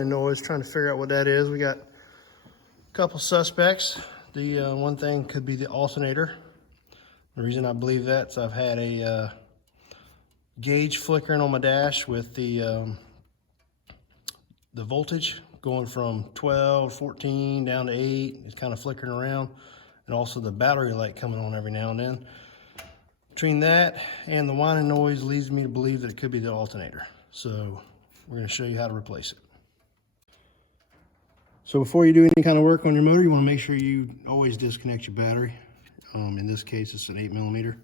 whining noise, trying to figure out what that is. We got a couple suspects. The one thing could be the alternator. The reason I believe that is I've had a gauge flickering on my dash with the voltage going from 12, 14 down to 8. It's kind of flickering around, and also the battery light coming on every now and then. Between that and the whining noise leads me to believe that it could be the alternator. So we're going to show you how to replace it. So before you do any kind of work on your motor, you want to make sure you always disconnect your battery. In this case, it's an 8mm.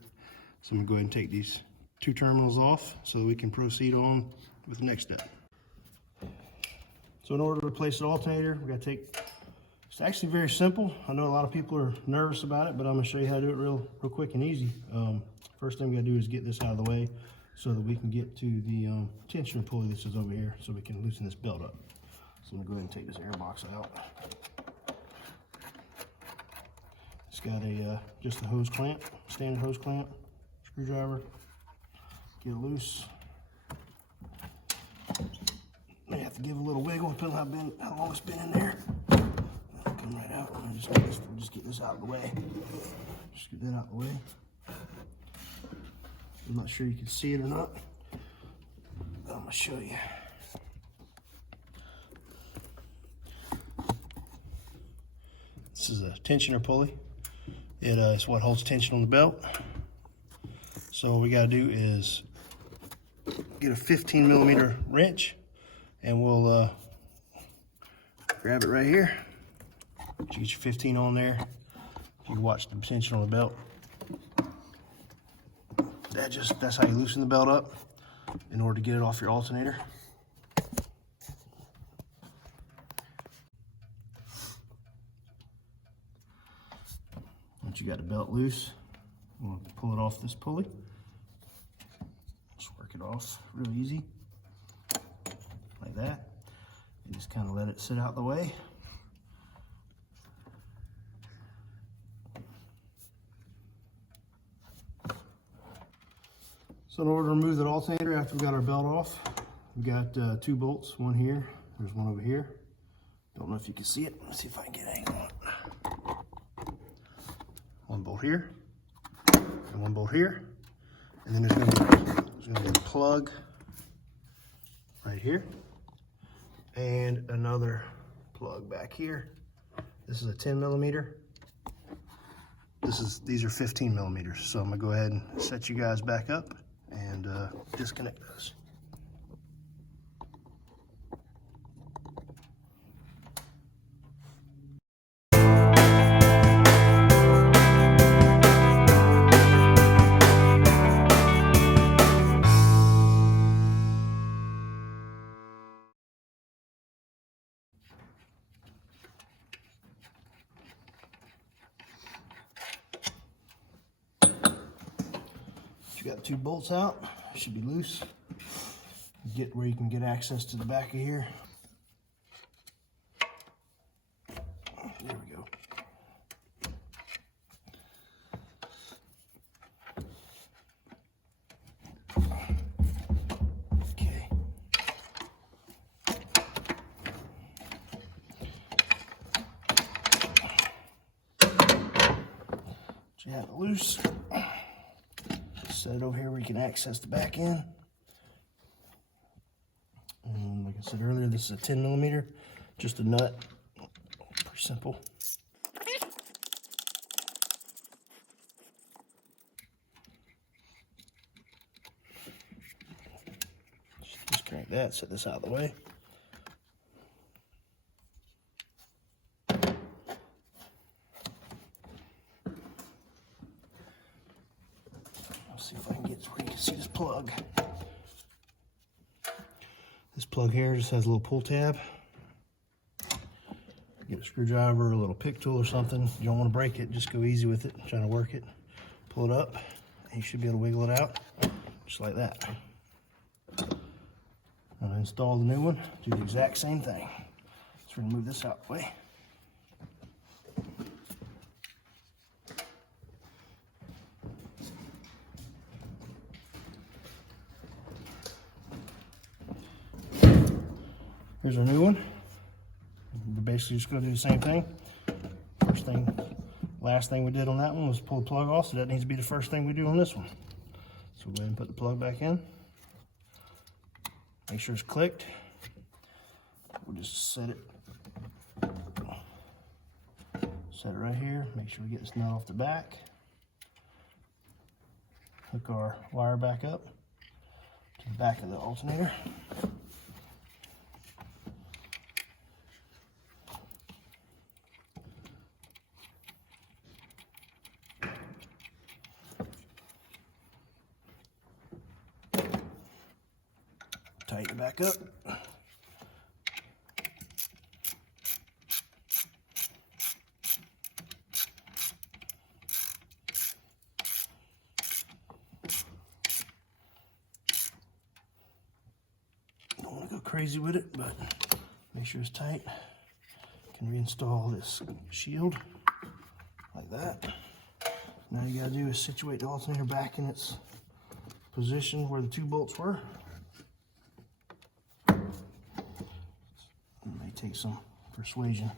So I'm going to go ahead and take these two terminals off so that we can proceed on with the next step. So in order to replace the alternator, we got to take, it's actually very simple. I know a lot of people are nervous about it, but I'm going to show you how to do it real quick and easy. First thing we got to do is get this out of the way so that we can get to the tensioner pulley that's over here so we can loosen this belt up. So I'm going to go ahead and take this air box out. It's got a just a hose clamp, standard hose clamp, screwdriver. Get it loose. May have to give a little wiggle depending on how long it's been in there. It'll come right out. I'm just get this out of the way. Just get that out of the way. I'm not sure you can see it or not, but I'm going to show you. This is a tensioner pulley. It is what holds tension on the belt. So what we got to do is get a 15mm wrench, and we'll grab it right here. You get your 15 on there. You watch the tension on the belt. That's how you loosen the belt up in order to get it off your alternator. Once you got the belt loose, we'll pull it off this pulley. Just work it off real easy, like that. And just kind of let it sit out the way. So in order to remove that alternator after we got our belt off, we've got 2 bolts, one here, there's one over here. Don't know if you can see it. Let's see if I can get an angle on it. One bolt here, and one bolt here. And then there's gonna be a plug right here, and another plug back here. This is a 10mm. These are 15mm. So I'm gonna go ahead and set you guys back up and disconnect those. You got 2 bolts out, should be loose. Get where you can get access to the back of here. There we go. Okay. You have it loose. Set it over here where you can access the back end. And like I said earlier, this is a 10mm, just a nut. Pretty simple. Just disconnect that, set this out of the way. See if I can get where you can see this plug. This plug here just has a little pull tab. Get a screwdriver or a little pick tool or something. You don't want to break it, just go easy with it, trying to work it. Pull it up, and you should be able to wiggle it out, just like that. I'm gonna install the new one, do the exact same thing. So we're gonna move this out of the way. Here's our new one. We're basically just going to do the same thing. Last thing we did on that one was pull the plug off, so that needs to be the first thing we do on this one. So we'll go ahead and put the plug back in. Make sure it's clicked. We'll just set it right here. Make sure we get this nut off the back. Hook our wire back up to the back of the alternator. Tighten it back up. Don't want to go crazy with it, but make sure it's tight. Can reinstall this shield like that. Now you gotta do is situate the alternator back in its position where the 2 bolts were. It may take some persuasion.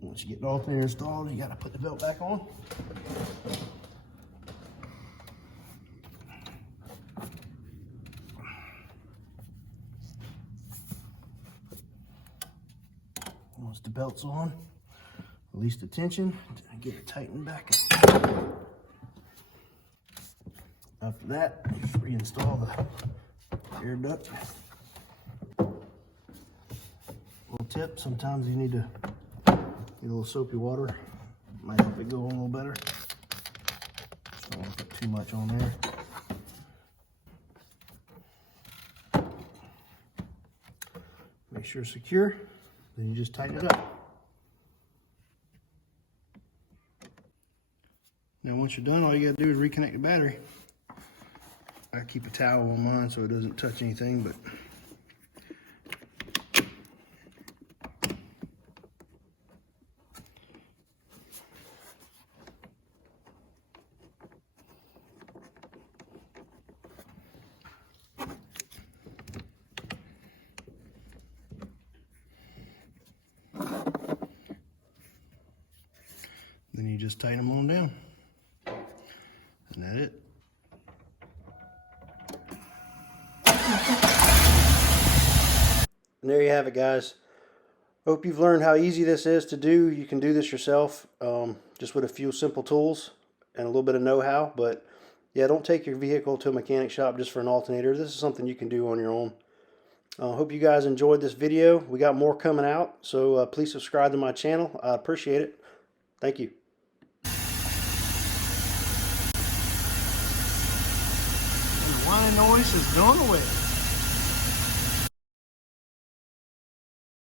Once you get the alternator installed, you got to put the belt back on. Once the belt's on, release the tension and get it tightened back up. After that, just reinstall the air duct. Little tip, sometimes you need to get a little soapy water. Might help it go a little better. Just don't want to put too much on there. Make sure it's secure. Then you just tighten it up. Now once you're done, all you gotta do is reconnect the battery. I keep a towel on mine so it doesn't touch anything, but then you just tighten them on down. And that's it. And there you have it, guys. Hope you've learned how easy this is to do. You can do this yourself just with a few simple tools and a little bit of know-how. But yeah, don't take your vehicle to a mechanic shop just for an alternator. This is something you can do on your own. Hope you guys enjoyed this video. We got more coming out, so please subscribe to my channel. I appreciate it. Thank you. And the whining noise is going away.